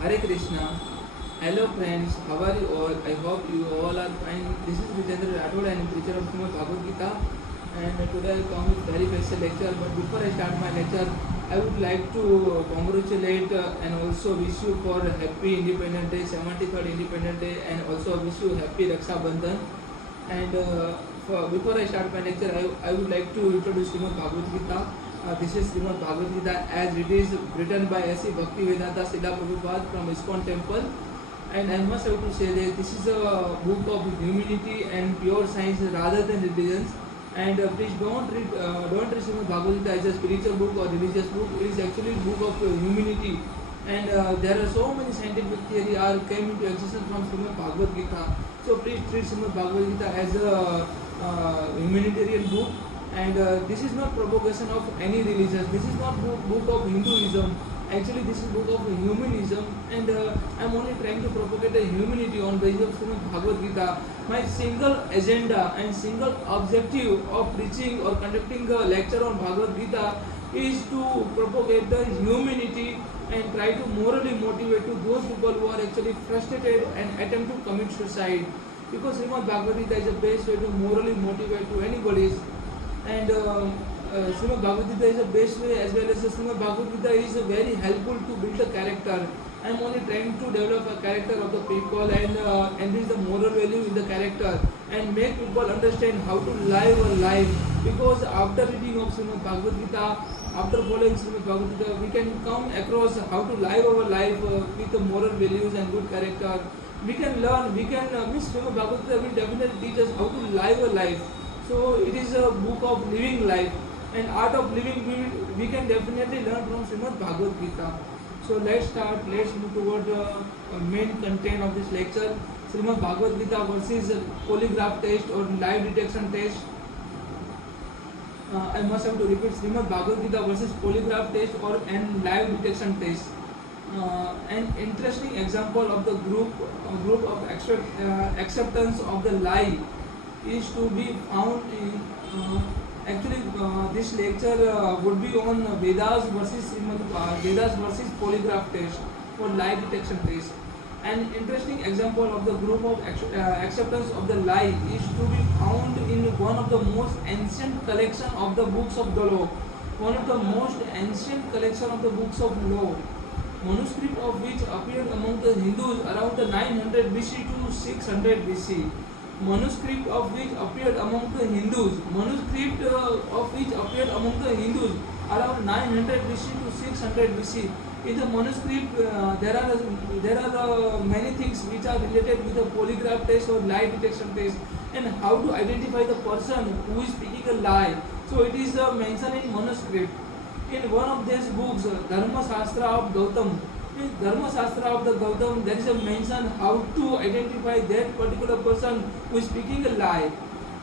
Hare Krishna. Hello friends, how are you all? I hope you all are fine. This is Vijendra Rathod and preacher of Srimad Bhagavad Gita. And today I come with very special lecture. But before I start my lecture, I would like to congratulate and also wish you for happy Independence Day, 73rd Independence Day, and also wish you happy Raksha Bandhan. And before I start my lecture, I would like to introduce Srimad Bhagavad Gita. This is Srimad Bhagavad Gita as it is written by A.C. Bhaktivedanta Srila Prabhupada from ISKCON temple. And I must have to say that this is a book of humanity and pure science rather than religions. And please don't read Srimad Bhagavad Gita as a spiritual book or religious book. It is actually a book of humanity. And there are so many scientific theory are came into existence from Srimad Bhagavad Gita. So please treat Srimad Bhagavad Gita as a humanitarian book. And this is not propagation of any religion. This is not book of Hinduism. Actually, this is book of humanism, and I am only trying to propagate the humanity on basis of Srimad Bhagavad Gita. My single agenda and single objective of preaching or conducting a lecture on Bhagavad Gita is to propagate the humanity and try to morally motivate to those people who are actually frustrated and attempt to commit suicide. Because Srimad Bhagavad Gita is the best way to morally motivate to anybody. And Srimad Bhagavad Gita is the best way, as well as Srimad Bhagavad Gita is very helpful to build a character. I am only trying to develop a character of the people and enrich the moral value in the character and make people understand how to live a life. Because after reading of Srimad Bhagavad Gita, after following Srimad Bhagavad Gita, we can come across how to live our life with the moral values and good character. We can learn, Srimad Bhagavad Gita will definitely teach us how to live a life. So it is a book of living life, and art of living we can definitely learn from Srimad Bhagavad Gita. So let's start. Let's move toward the main content of this lecture. Srimad Bhagavad Gita versus polygraph test or lie detection test. I must have to repeat: Srimad Bhagavad Gita versus polygraph test or and lie detection test. An interesting example of the group of acceptance of the lie is to be found in this lecture would be on Vedas versus polygraph test or lie detection test. An interesting example of the group of acceptance of the lie is to be found in one of the most ancient collection of the books of the law. One of the most ancient collection of the books of law, manuscript of which appeared among the Hindus around the 900 BC to 600 BC. Manuscript of which appeared among the Hindus. Around 900 BC to 600 BC. In the manuscript, there are many things which are related with the polygraph test or lie detection test, and how to identify the person who is speaking a lie. So it is mentioned in manuscript. In one of these books, Dharma Shastra of Gautam. In Dharma Shastra of the Gautam, there is a mention how to identify that particular person who is speaking a lie.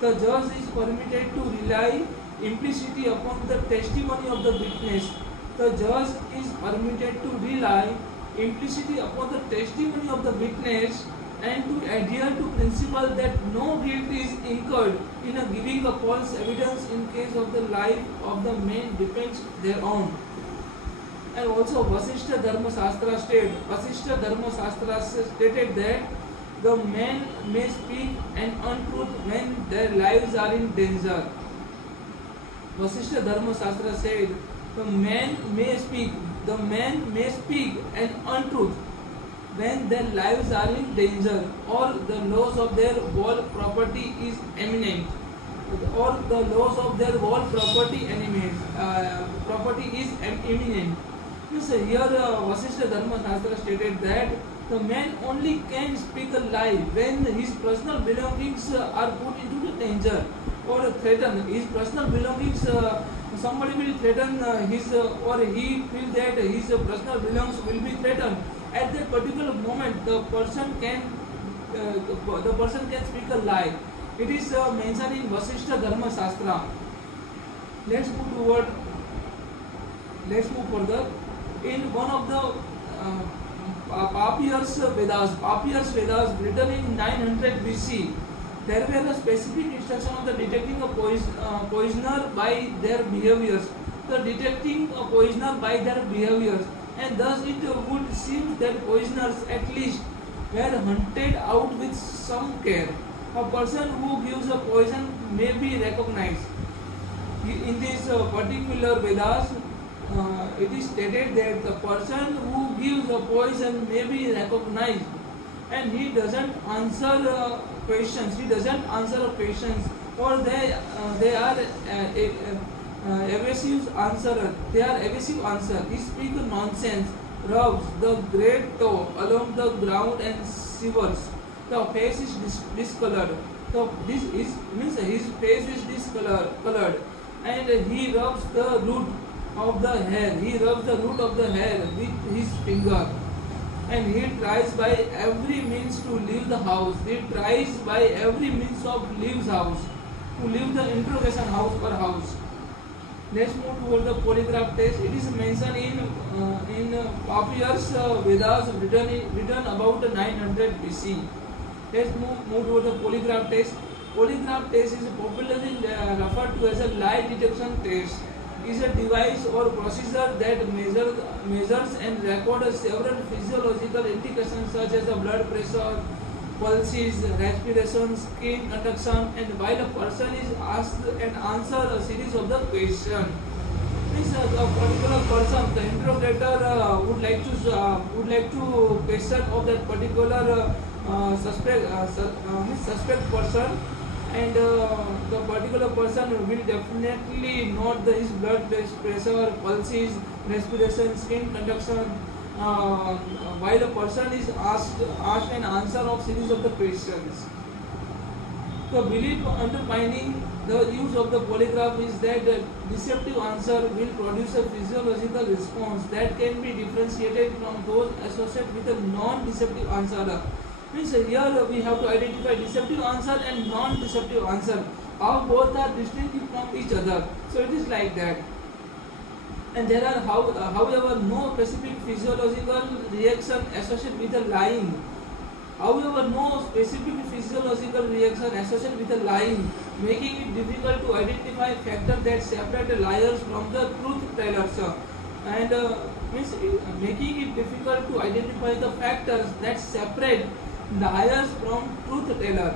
The judge is permitted to rely implicitly upon the testimony of the witness. The judge is permitted to rely implicitly upon the testimony of the witness and to adhere to principle that no guilt is incurred in giving a false evidence in case of the life of the man depends thereon. And also Vasishtha Dharma Shastra stated that the men may speak an untruth when their lives are in danger. Vasishtha Dharma Shastra said the man may speak an untruth when their lives are in danger, or the loss of their whole property is imminent, Here Vasishtha Dharma Shastra stated that the man only can speak a lie when his personal belongings are put into the danger or threatened. His personal belongings, somebody will threaten or he feels that his personal belongings will be threatened. At that particular moment, the person can speak a lie. It is mentioned in Vasishtha Dharma Shastra. Let's move further. In one of the Papyrus Vedas written in 900 BC, there were a specific instruction of the detecting a poisoner by their behaviors. and thus it would seem that poisoners at least were hunted out with some care. A person who gives a poison may be recognized. In this particular Vedas, it is stated that the person who gives a poison may be recognized, and he doesn't answer questions. He doesn't answer questions, or they are evasive answer. They are evasive answer. He speaks nonsense, rubs the great toe along the ground and shivers. The face is discolored. So this is means his face is discolored, and he rubs the root of the hair. He rubs the root of the hair with his finger, and he tries by every means to leave the house. He tries by every means of leaves house, to leave the interrogation house or house. Let's move toward the polygraph test. It is mentioned in Papyrus Vedas written about 900 BC. Let's move toward the polygraph test. Polygraph test is popularly referred to as a lie detection test. It is a device or procedure that measures and records several physiological indications such as the blood pressure, pulses, respiration, skin conduction, and while a person is asked and answer a series of the questions. This a particular person, the interrogator would like to question of that particular suspect person, and the particular person will definitely note his blood pressure, pulses, respiration, skin conduction, while a person is asked an answer of series of the questions. The belief underpinning the use of the polygraph is that the deceptive answer will produce a physiological response that can be differentiated from those associated with a non-deceptive answer. Means here we have to identify deceptive answer and non-deceptive answer. How both are distinct from each other. So it is like that. And there are however no specific physiological reaction associated with the lying. However, no specific physiological reaction associated with the lying, making it difficult to identify factors that separate liars from the truth tellers, and means making it difficult to identify the factors that separate liars from truth teller.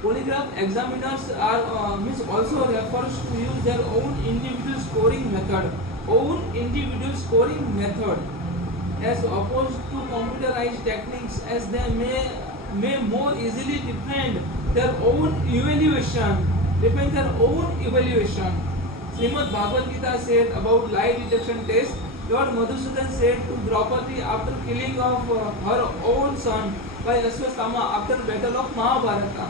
Polygraph examiners are means also refers to use their own individual scoring method. As opposed to computerized techniques, as they may more easily defend their own evaluation. Srimad Bhagavad Gita said about lie detection test. Lord Madhusudan said to Draupadi after killing of her own son by Ashwatthama after battle of Mahabharata.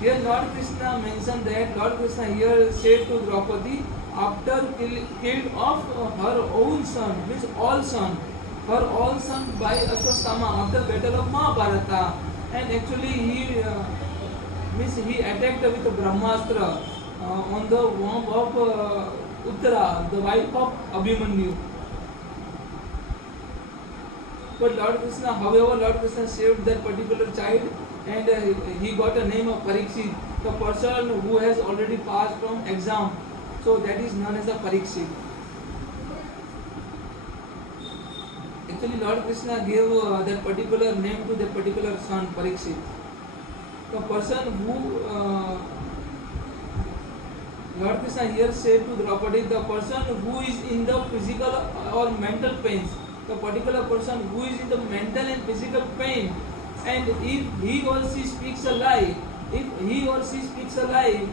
Here Lord Krishna mentioned that Lord Krishna here said to Draupadi after killed of her own son, means all son. Her own son by Ashwatthama after battle of Mahabharata, and actually he attacked with a Brahmastra on the womb of Uttara, the wife of Abhimanyu. But Lord Krishna saved that particular child, and he got a name of Parikshit, the person who has already passed from exam. So that is known as a Parikshit. Actually, Lord Krishna gave that particular name to that particular son, Parikshit. The person who Lord Krishna here said to Draupadi, the person who is in the physical or mental pains, the particular person who is in the mental and physical pain, and if he or she speaks a lie,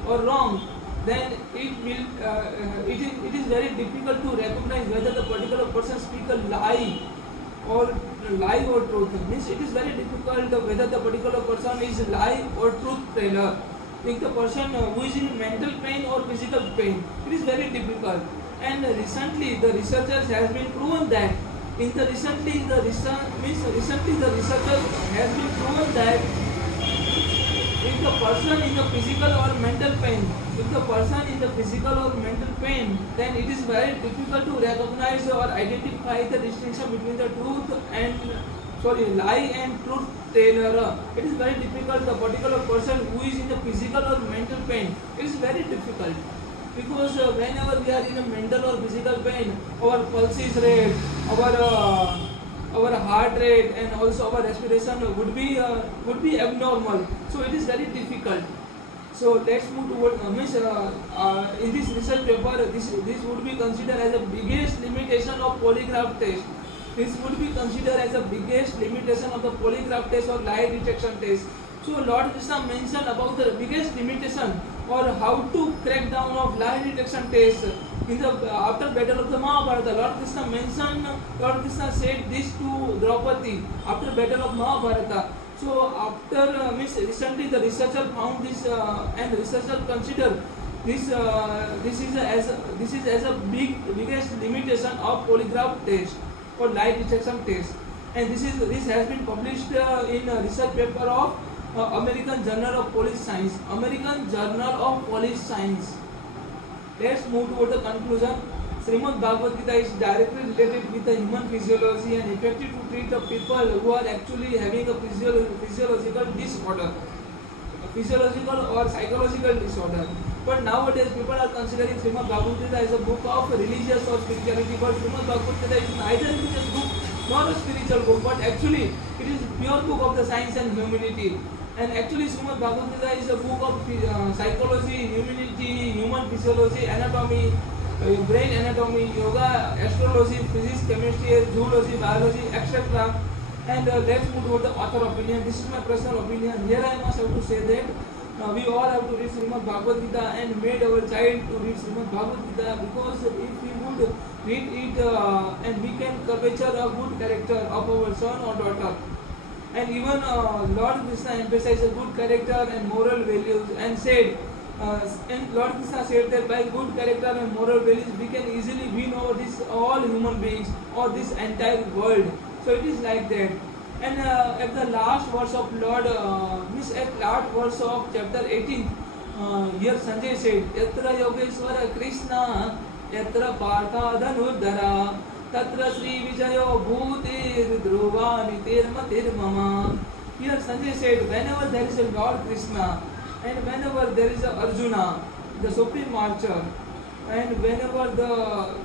or wrong, then it is very difficult to recognize whether the particular person speaks a lie or truth. Means it is very difficult whether the particular person is lie or truth teller. Like the person who is in mental pain or physical pain, it is very difficult. And recently the researchers has been proven that recently the researchers has been proven that if the person in the physical or mental pain, then it is very difficult to recognize or identify the distinction between the lie and truth teller. It is very difficult. The particular person who is in the physical or mental pain, it is very difficult. because whenever we are in a mental or physical pain, our pulses rate, our heart rate, and also our respiration would be abnormal. So it is very difficult. So let's move toward in this research paper, this would be considered as the biggest limitation of polygraph test. This would be considered as the biggest limitation of the polygraph test or lie detection test. So Lord Krishna mentioned about the biggest limitation or how to crack down of lie detection test. In the after battle of the Mahabharata, Lord Krishna said this to Draupadi after battle of Mahabharata. So after recently the researcher found this and researcher consider this this is as a biggest limitation of polygraph test or lie detection test, and this has been published in a research paper of American Journal of Police Science. American Journal of Police Science. Let's move toward the conclusion. Srimad Bhagavad Gita is directly related with the human physiology and effective to treat the people who are actually having a physiological disorder, a physiological or psychological disorder. But nowadays people are considering Srimad Bhagavad Gita as a book of religious or spirituality. But Srimad Bhagavad Gita is neither a religious book nor a spiritual book, but actually it is pure book of the science and humanity. And actually Srimad Bhagavad Gita is a book of psychology, humanity, human physiology, anatomy, brain anatomy, yoga, astrology, physics, chemistry, zoology, biology, etc. And let's move to the author opinion. This is my personal opinion. Here I must have to say that we all have to read Srimad Bhagavad Gita and made our child to read Srimad Bhagavad Gita, because if we would read it and we can culture a good character of our son or daughter. And even Lord Krishna emphasized a good character and moral values and said, and Lord Krishna said that by good character and moral values we can easily win over this all human beings or this entire world. So it is like that. And at the last verse of at last verse of chapter 18, here Sanjay said, Yatra Yogeshwara Krishna, Yatra Partha Dhanurdhara, Tatra Sri Vijayo Bhutir Dhruva Nitirmatir Mama. Here Sanjay said, whenever there is a Lord Krishna and whenever there is a Arjuna, the supreme marcher, and whenever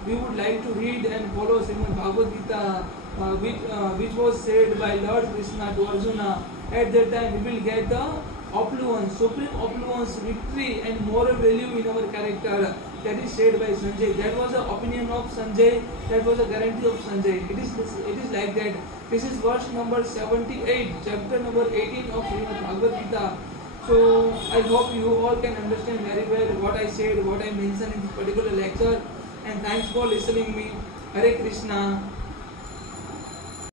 we would like to read and follow Srimad Bhagavad Gita, which was said by Lord Krishna to Arjuna, at that time we will get the affluence, supreme affluence, victory and moral value in our character. That is said by Sanjay. That was the opinion of Sanjay. That was a guarantee of Sanjay. It is like that. This is verse number 78, chapter number 18 of Srimad Bhagavad Gita. So I hope you all can understand very well what I said, what I mentioned in this particular lecture. And thanks for listening me. Hare Krishna.